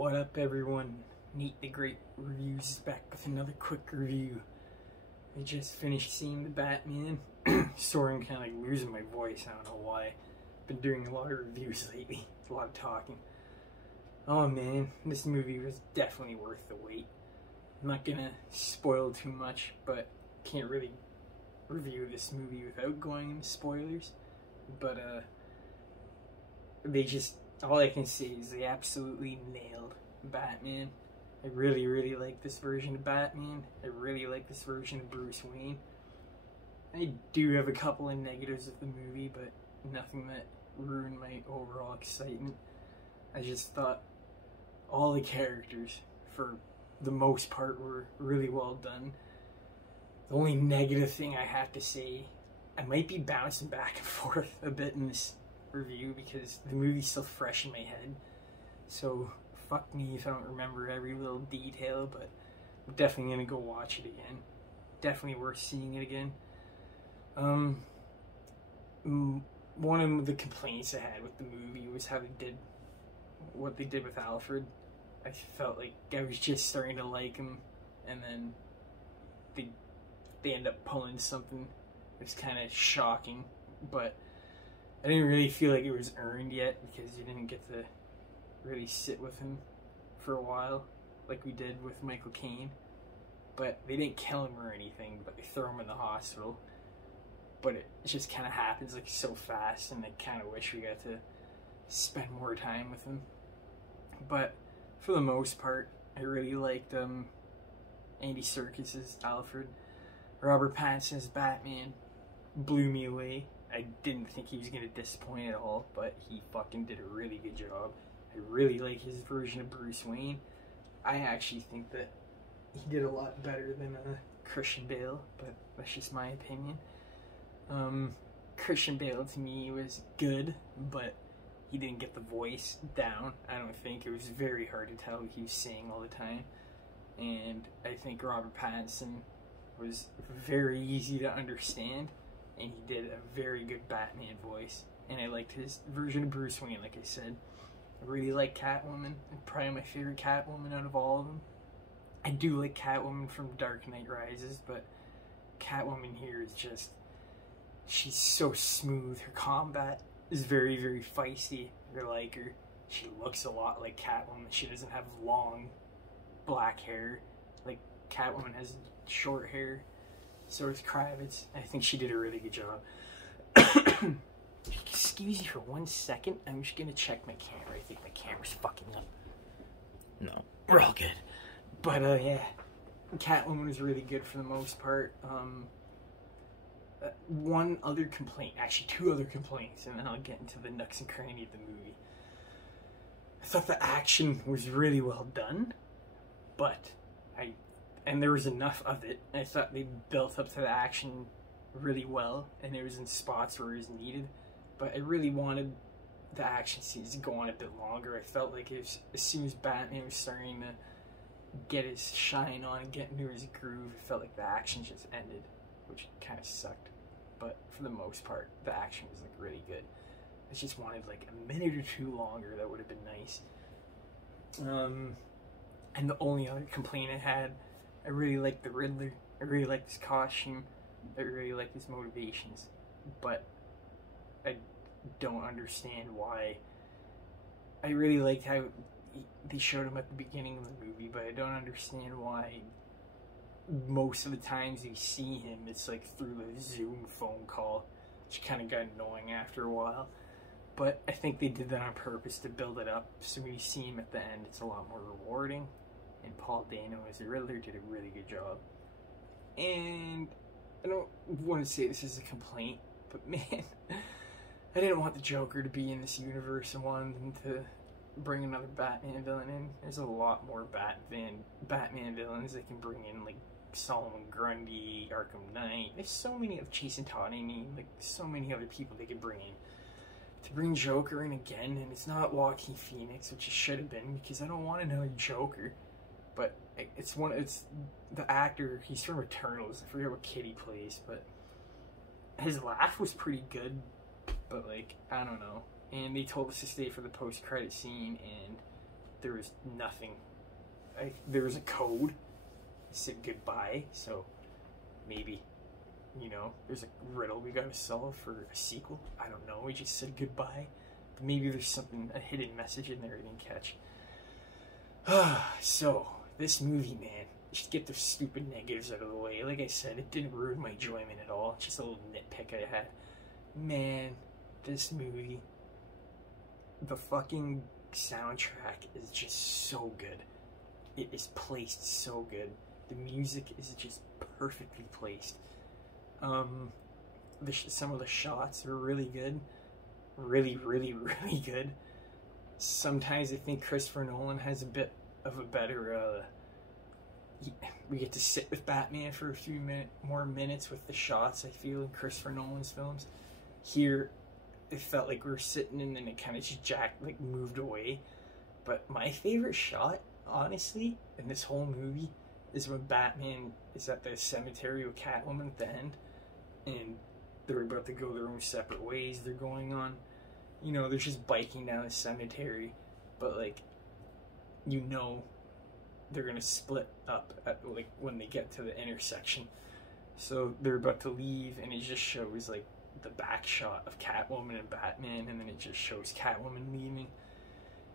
What up, everyone? Nate the Great Reviews is back with another quick review. I just finished seeing the Batman. Sorry, I'm kind of like losing my voice. I don't know why. Been doing a lot of reviews lately. A lot of talking. Oh man, this movie was definitely worth the wait. I'm not gonna spoil too much, but can't really review this movie without going into spoilers. But all I can say is they absolutely nailed Batman. I really like this version of Batman. I really like this version of Bruce Wayne. I do have a couple of negatives of the movie, but nothing that ruined my overall excitement. I just thought all the characters, for the most part, were really well done. The only negative thing I have to say, I might be bouncing back and forth a bit in this review because the movie's still fresh in my head. So fuck me if I don't remember every little detail, but I'm definitely gonna go watch it again. Definitely worth seeing it again. One of the complaints I had with the movie was how they did what they did with Alfred. I felt like I was just starting to like him, and then they end up pulling something. It was kind of shocking, but I didn't really feel like it was earned yet because you didn't get to really sit with him for a while like we did with Michael Caine. But they didn't kill him or anything, but they throw him in the hospital. But it just kind of happens like so fast, and I kind of wish we got to spend more time with him. But for the most part, I really liked Andy Serkis's Alfred. Robert Pattinson's Batman blew me away. I didn't think he was going to disappoint at all, but he fucking did a really good job. I really like his version of Bruce Wayne. I actually think that he did a lot better than Christian Bale, but that's just my opinion. Christian Bale to me was good, but he didn't get the voice down. I don't think. It was very hard to tell what he was saying all the time. And I think Robert Pattinson was very easy to understand, and he did a very good Batman voice. And I liked his version of Bruce Wayne, like I said. I really like Catwoman. Probably my favorite Catwoman out of all of them. I do like Catwoman from Dark Knight Rises, but Catwoman here is just... she's so smooth. Her combat is very feisty. I like her. She looks a lot like Catwoman. She doesn't have long black hair. Like Catwoman has short hair. So does Kravitz. I think she did a really good job. Excuse me for 1 second. I'm just gonna check my camera. I think my camera's fucking up. No, we're all good. But yeah, Catwoman was really good for the most part. One other complaint, actually two other complaints, and then I'll get into the nooks and crannies of the movie. I thought the action was really well done, but and there was enough of it. I thought they built up to the action really well, and it was in spots where it was needed, but I really wanted the action scenes to go on a bit longer. I felt like it was, as soon as Batman was starting to get his shine on and get into his groove, it felt like the action just ended, which kind of sucked. But for the most part, the action was like really good. I just wanted like a minute or two longer. That would have been nice. And the only other complaint I had, I really liked the Riddler. I really liked his costume. I really liked his motivations. But I don't understand why. I really liked how they showed him at the beginning of the movie, but I don't understand why most of the times you see him, it's like through a Zoom phone call, which kind of got annoying after a while. But I think they did that on purpose to build it up, so when you see him at the end, it's a lot more rewarding. And Paul Dano as the Riddler did a really good job. And I don't want to say this is a complaint, but man, I didn't want the Joker to be in this universe. I wanted them to bring another Batman villain in. There's a lot more Batman villains they can bring in, like Solomon Grundy, Arkham Knight. There's so many of Jason Todd, like so many other people they could bring in. To bring Joker in again, and it's not Joaquin Phoenix, which it should have been, because I don't want another Joker. But it's the actor, he's from Eternals, I forget what kid he plays, but his laugh was pretty good, but like, I don't know. And they told us to stay for the post-credit scene, and there was nothing. There was a code. It said goodbye, so maybe, you know, there's a riddle we gotta solve for a sequel. I don't know, we just said goodbye. But maybe there's something, a hidden message in there I didn't catch. So, this movie, man, just get the stupid negatives out of the way. Like I said, it didn't ruin my enjoyment at all. Just a little nitpick I had. Man, this movie, the fucking soundtrack is just so good. It is placed so good. The music is just perfectly placed. Some of the shots are really good. Really, really, really good. Sometimes I think Christopher Nolan has a bit of a better, we get to sit with Batman for a few more minutes with the shots, I feel, in Christopher Nolan's films. Here, it felt like we were sitting and then it kind of just moved away. But my favorite shot, honestly, in this whole movie is when Batman is at the cemetery with Catwoman at the end, and they're about to go their own separate ways. They're going on, you know, they're just biking down the cemetery, but like, you know, they're gonna split up at like when they get to the intersection. So they're about to leave, and it just shows like the back shot of Catwoman and Batman, and then it just shows Catwoman leaving,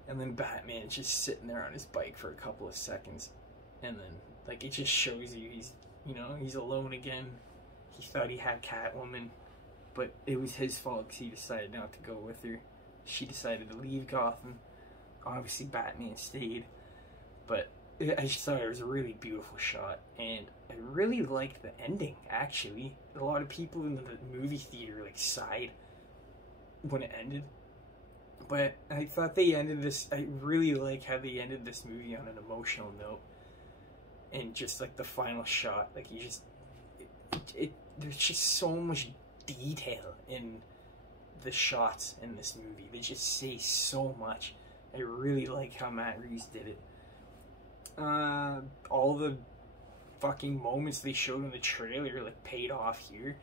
and then Batman's just sitting there on his bike for a couple of seconds, and then like it just shows you he's, you know, he's alone again. He thought he had Catwoman, but it was his fault because he decided not to go with her. She decided to leave Gotham. Obviously Batman stayed, but I just thought it was a really beautiful shot, and I really liked the ending, actually. A lot of people in the movie theater like sighed when it ended, but I thought they ended this, I really like how they ended this movie on an emotional note, and just like the final shot, like you just, there's just so much detail in the shots in this movie. They just say so much. I really like how Matt Reeves did it. All the fucking moments they showed in the trailer like paid off here.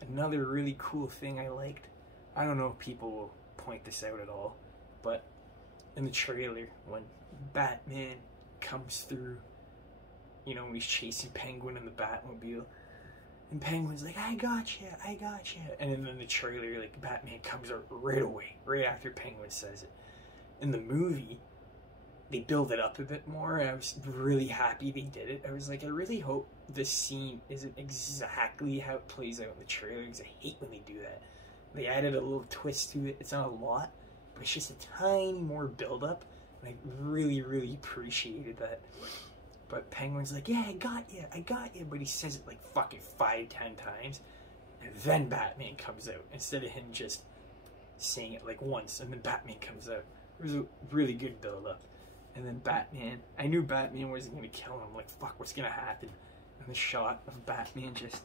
Another really cool thing I liked, I don't know if people will point this out at all, but in the trailer when Batman comes through, you know, when he's chasing Penguin in the Batmobile, and Penguin's like, I gotcha, and then in the trailer, like, Batman comes out right away, right after Penguin says it. In the movie, they build it up a bit more, and I was really happy they did it. I was like, I really hope this scene isn't exactly how it plays out in the trailer, because I hate when they do that. They added a little twist to it. It's not a lot, but it's just a tiny more build-up, and I really, really appreciated that. But Penguin's like, yeah, I got you, but he says it like fucking 5-10 times, and then Batman comes out, instead of him just saying it like once, and then Batman comes out. It was a really good build-up. And then Batman, I knew Batman wasn't going to kill him. Like, fuck, what's going to happen? And the shot of Batman just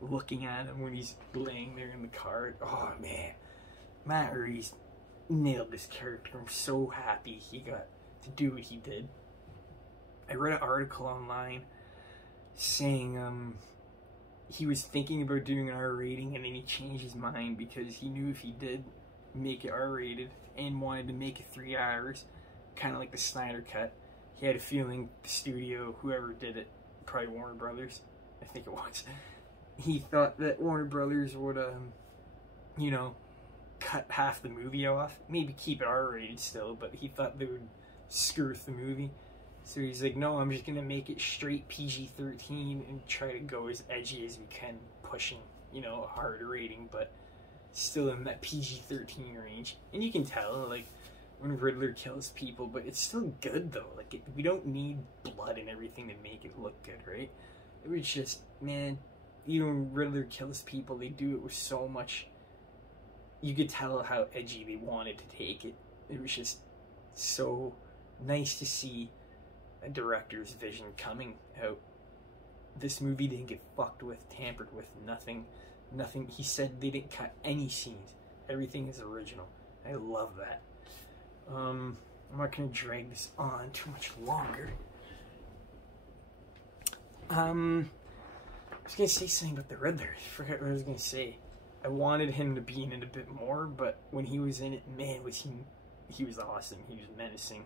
looking at him when he's laying there in the car. Oh, man. Matt Reeves nailed this character. I'm so happy he got to do what he did. I read an article online saying he was thinking about doing an R rating, and then he changed his mind because he knew if he did make it R rated and wanted to make it 3 hours, kind of like the Snyder Cut, he had a feeling the studio, whoever did it, probably Warner Brothers, I think it was, he thought that Warner Brothers would, you know, cut half the movie off, maybe keep it R-rated still, but he thought they would screw with the movie. So he's like, no, I'm just going to make it straight PG-13 and try to go as edgy as we can, pushing, you know, a hard rating, but still in that PG-13 range. And you can tell, like, when Riddler kills people, but it's still good, though. Like, we don't need blood and everything to make it look good, right? It was just, man, you know, when Riddler kills people, they do it with so much, you could tell how edgy they wanted to take it. It was just so nice to see a director's vision coming out. This movie didn't get fucked with, tampered with, nothing. He said they didn't cut any scenes. Everything is original. I love that. I'm not going to drag this on too much longer. I was going to say something about the Riddler. I forgot what I was going to say. I wanted him to be in it a bit more, but when he was in it, man, he was awesome. He was menacing.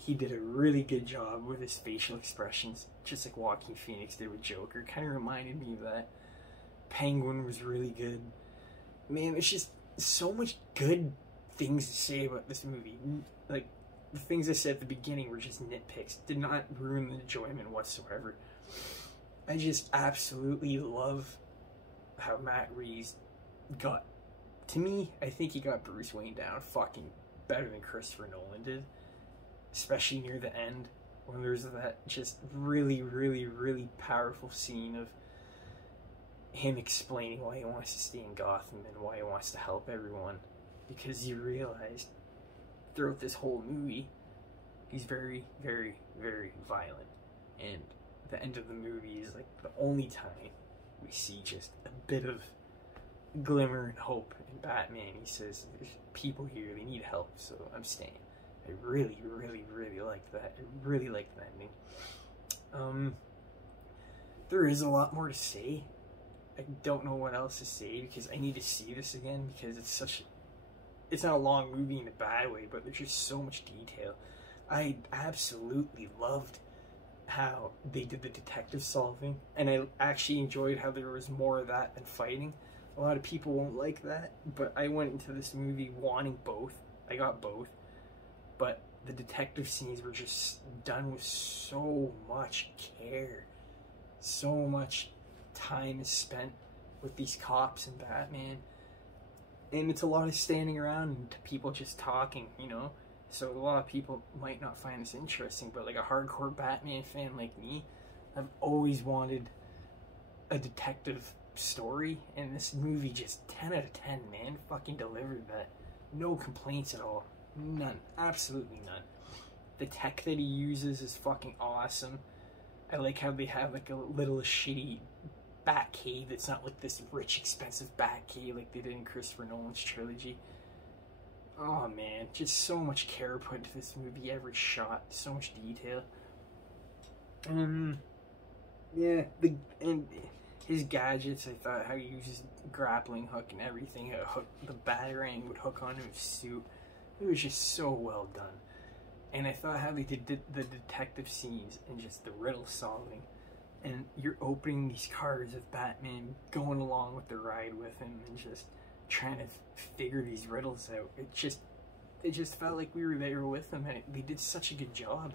he did a really good job with his facial expressions, just like Joaquin Phoenix did with Joker. Kind of reminded me of that. Penguin was really good. Man, there's just so much good things to say about this movie. Like, the things I said at the beginning were just nitpicks. Did not ruin the enjoyment whatsoever. I just absolutely love how Matt Reeves got, to me, I think he got Bruce Wayne down fucking better than Christopher Nolan did. Especially near the end, when there's that just really, really, really powerful scene of him explaining why he wants to stay in Gotham and why he wants to help everyone. Because you realize throughout this whole movie, he's very, very, very violent. And the end of the movie is like the only time we see just a bit of glimmer and hope in Batman. He says, there's people here, they need help, so I'm staying. I really, really, really liked that. I really liked that ending. There is a lot more to say. I don't know what else to say because I need to see this again because it's not a long movie in a bad way, but there's just so much detail. I absolutely loved how they did the detective solving, and I actually enjoyed how there was more of that than fighting. A lot of people won't like that, but I went into this movie wanting both. I got both. But the detective scenes were just done with so much care. So much time is spent with these cops and Batman. And it's a lot of standing around and people just talking, you know? So a lot of people might not find this interesting, but like a hardcore Batman fan like me, I've always wanted a detective story. And this movie just 10 out of 10, man. Fucking delivered that. No complaints at all. None. Absolutely none. The tech that he uses is fucking awesome. I like how they have like a little shitty Batcave that's not like this rich, expensive Batcave like they did in Christopher Nolan's trilogy. Oh man, just so much care put into this movie, every shot, so much detail. Yeah, and his gadgets, I thought how he uses grappling hook and everything, the batarang would hook onto his suit. It was just so well done. And I thought how they did the detective scenes and just the riddle solving. And you're opening these cards of Batman going along with the ride with him and just trying to figure these riddles out. It just felt like we were there with him, and they did such a good job.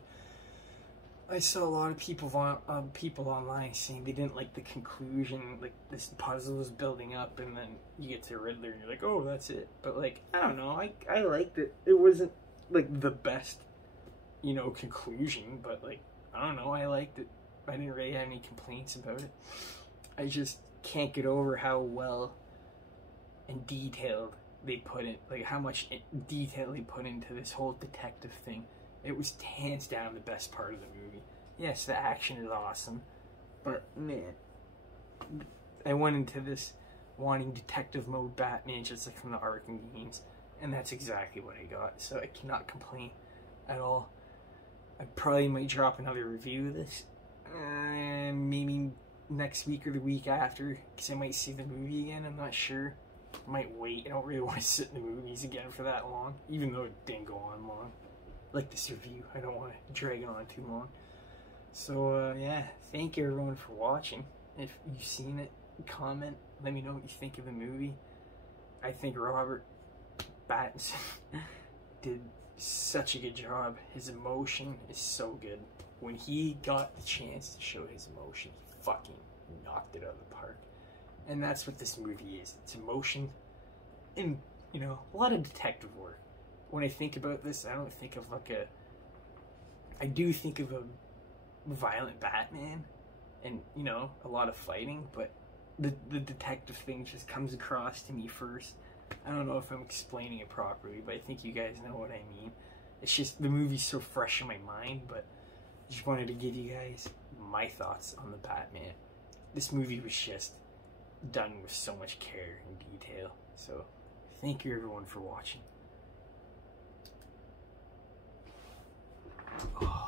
I saw a lot of people online saying they didn't like the conclusion, like this puzzle is building up and then you get to Riddler and you're like, oh, that's it. But like, I don't know, I liked it. It wasn't like the best, you know, conclusion, but like, I don't know, I liked it. I didn't really have any complaints about it. I just can't get over how well and detailed they put in, like how much detail they put into this whole detective thing. It was hands down the best part of the movie. Yes, the action is awesome, but man, I went into this wanting detective mode Batman just like from the Arkham games, and that's exactly what I got, so I cannot complain at all. I probably might drop another review of this, maybe next week or the week after, because I might see the movie again, I'm not sure. I might wait, I don't really want to sit in the movies again for that long, even though it didn't go on long. Like this review, I don't want to drag it on too long. So yeah, thank you everyone for watching. If you've seen it, comment, let me know what you think of the movie. I think Robert Pattinson did such a good job. His emotion is so good. When he got the chance to show his emotion, he fucking knocked it out of the park. And that's what this movie is. It's emotion and, you know, a lot of detective work. When I think about this, I don't think of like I do think of a violent Batman and, you know, a lot of fighting, but the detective thing just comes across to me first. I don't know if I'm explaining it properly, but I think you guys know what I mean. It's just the movie's so fresh in my mind, but I just wanted to give you guys my thoughts on the Batman. This movie was just done with so much care and detail. So, thank you everyone for watching. Oh.